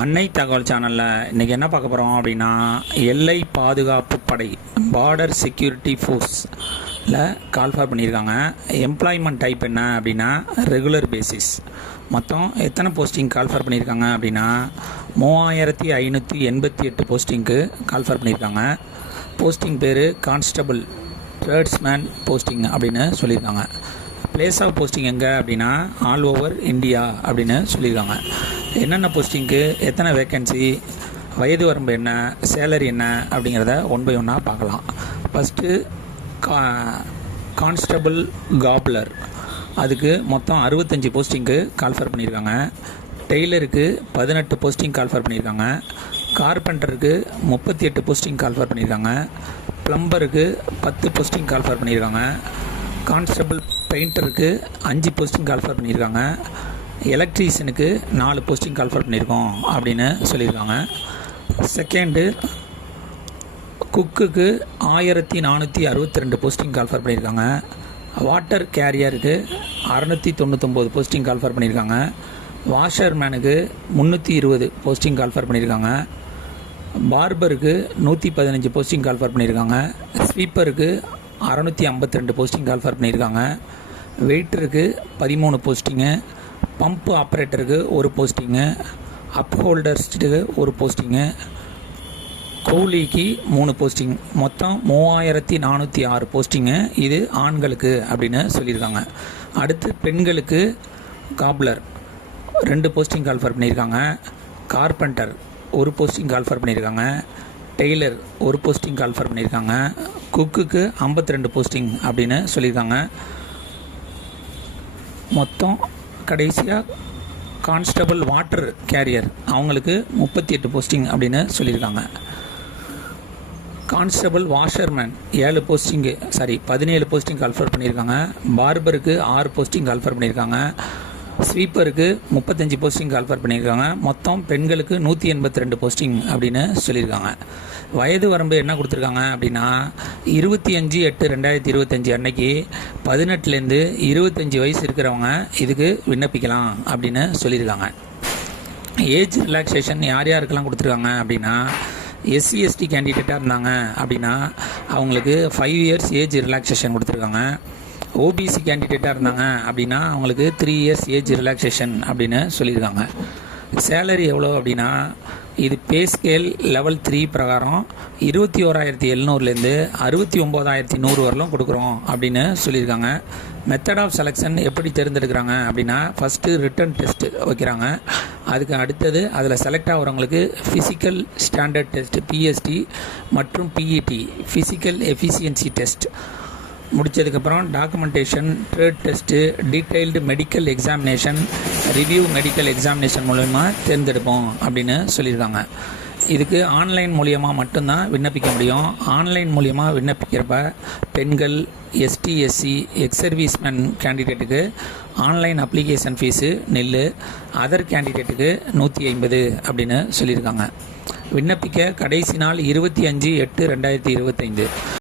அன்னை தகவல் சேனலில் இன்றைக்கி என்ன பார்க்க போகிறோம் அப்படின்னா, எல்லை பாதுகாப்பு படை பார்டர் செக்யூரிட்டி ஃபோர்ஸில் கால்ஃபார் பண்ணியிருக்காங்க. எம்ப்ளாய்மெண்ட் டைப் என்ன அப்படின்னா ரெகுலர் பேசிஸ். மொத்தம் எத்தனை போஸ்டிங் கால்ஃபார் பண்ணியிருக்காங்க அப்படின்னா 3588 போஸ்டிங்க்கு கால்ஃபார் பண்ணியிருக்காங்க. போஸ்டிங் பேர் கான்ஸ்டபிள் ட்ரேட்ஸ்மேன் போஸ்டிங் அப்படின்னு சொல்லியிருக்காங்க. பிளேஸ் ஆஃப் போஸ்டிங் எங்கே அப்படின்னா ஆல் ஓவர் இந்தியா அப்படின்னு சொல்லியிருக்காங்க. என்னென்ன போஸ்டிங்க்கு எத்தனை வேக்கன்சி, வயது வரம்பு என்ன, சேலரி என்ன அப்படிங்கிறத ஒன் பை ஒன்னாக பார்க்கலாம். ஃபஸ்ட்டு கான்ஸ்டபிள் காப்லர், அதுக்கு மொத்தம் 65 போஸ்டிங்க்கு கால்ஃபர் பண்ணியிருக்காங்க. டெய்லருக்கு 18 போஸ்டிங் கால்ஃபர் பண்ணியிருக்காங்க. கார்பெண்டருக்கு 38 போஸ்டிங் கால்ஃபர் பண்ணியிருக்காங்க. ப்ளம்பருக்கு 10 போஸ்டிங் கால்ஃபர் பண்ணியிருக்காங்க. கான்ஸ்டபிள் பெயிண்டருக்கு 5 போஸ்டிங் கால்ஃபர் பண்ணியிருக்காங்க. எலக்ட்ரீஷியனுக்கு 4 போஸ்டிங் கால்ஃபர் பண்ணியிருக்கோம் அப்படின்னு சொல்லியிருக்காங்க. செகண்டு குக்குக்கு 1462 போஸ்டிங் கால்ஃபர் பண்ணியிருக்காங்க. வாட்டர் கேரியருக்கு 699 போஸ்டிங் கால்ஃபர் பண்ணியிருக்காங்க. வாஷர்மேனுக்கு 320 போஸ்டிங் கால்ஃபர் பண்ணியிருக்காங்க. பார்பருக்கு 115 போஸ்டிங் கால்ஃபர் பண்ணியிருக்காங்க. ஸ்வீப்பருக்கு 652 போஸ்டிங் கால்ஃபர் பண்ணியிருக்காங்க. வெயிட்டருக்கு 13 போஸ்டிங்கு. பம்ப் ஆப்ரேட்டருக்கு 1 போஸ்டிங்கு. அப்ஹோல்டர்ஸ்க்கு 1 போஸ்டிங்கு. கூலிக்கு 3 போஸ்டிங். மொத்தம் 3406 போஸ்டிங்கு. இது ஆண்களுக்கு அப்படின்னு சொல்லியிருக்காங்க. அடுத்து பெண்களுக்கு காப்லர் 2 போஸ்டிங் கால்ஃபர் பண்ணியிருக்காங்க. கார்பெண்டர் 1 போஸ்டிங் கால்ஃபர் பண்ணியிருக்காங்க. டெய்லர் 1 போஸ்டிங் கால்ஃபர் பண்ணியிருக்காங்க. குக்குக்கு 52 போஸ்டிங் அப்படின்னு சொல்லியிருக்காங்க. மொத்தம் கடைசியாக கான்ஸ்டபிள் வாட்டர் கேரியர் அவங்களுக்கு 38 போஸ்டிங் அப்படின்னு சொல்லியிருக்காங்க. கான்ஸ்டபிள் வாஷர்மேன் 17 போஸ்டிங் கால்ஃபர் பண்ணியிருக்காங்க. பார்பருக்கு 6 போஸ்டிங் கால்ஃபர் பண்ணியிருக்காங்க. ஸ்வீப்பருக்கு 35 போஸ்டிங் கால்ஃபர் பண்ணியிருக்காங்க. மொத்தம் பெண்களுக்கு 182 போஸ்டிங் அப்படின்னு சொல்லியிருக்காங்க. வயது வரம்பு என்ன கொடுத்துருக்காங்க அப்படின்னா 25/8/2025 அன்னைக்கு 18லேருந்து 25 வயசு இருக்கிறவங்க இதுக்கு விண்ணப்பிக்கலாம் அப்படின்னு சொல்லியிருக்காங்க. ஏஜ் ரிலாக்ஸேஷன் யார் யாருக்கெல்லாம் கொடுத்துருக்காங்க அப்படின்னா SC/ST கேண்டிடேட்டாக இருந்தாங்க அப்படின்னா அவங்களுக்கு 5 இயர்ஸ் ஏஜ் ரிலாக்ஸேஷன் கொடுத்துருக்காங்க. OBC கேண்டிடேட்டாக இருந்தாங்க அப்படின்னா அவங்களுக்கு 3 இயர்ஸ் ஏஜ் ரிலாக்ஸேஷன் அப்படின்னு சொல்லியிருக்காங்க. சேலரி எவ்வளோ அப்படின்னா இது பே ஸ்கேல் லெவல் 3 பிரகாரம் 21,700லேருந்து 69,100 வரலும் கொடுக்குறோம் அப்படின்னு சொல்லியிருக்காங்க. மெத்தட் ஆஃப் செலெக்ஷன் எப்படி தேர்ந்தெடுக்கிறாங்க அப்படின்னா ஃபஸ்ட்டு ரிட்டன் டெஸ்ட் வைக்கிறாங்க. அதுக்கு அடுத்தது அதில் செலக்ட் ஆகிறவங்களுக்கு ஃபிசிக்கல் ஸ்டாண்டர்ட் டெஸ்ட் PST மற்றும் PET ஃபிசிக்கல் எஃபிஷியன்சி டெஸ்ட் முடித்ததுக்கப்புறம் documentation, trade test, detailed medical examination, review medical examination மூலமா தேர்ந்தெடுப்போம் அப்படின்னு சொல்லியிருக்காங்க. இதுக்கு ஆன்லைன் மூலியமாக மட்டும்தான் விண்ணப்பிக்க முடியும். ஆன்லைன் மூலியமாக விண்ணப்பிக்கிறப்ப பெண்கள், ST SC எக்ஸ் சர்வீஸ்மேன் கேண்டிடேட்டுக்கு online application fees nil, other கேண்டிடேட்டுக்கு 150 அப்படின்னு சொல்லியிருக்காங்க. விண்ணப்பிக்க கடைசி நாள் 25/8/2025.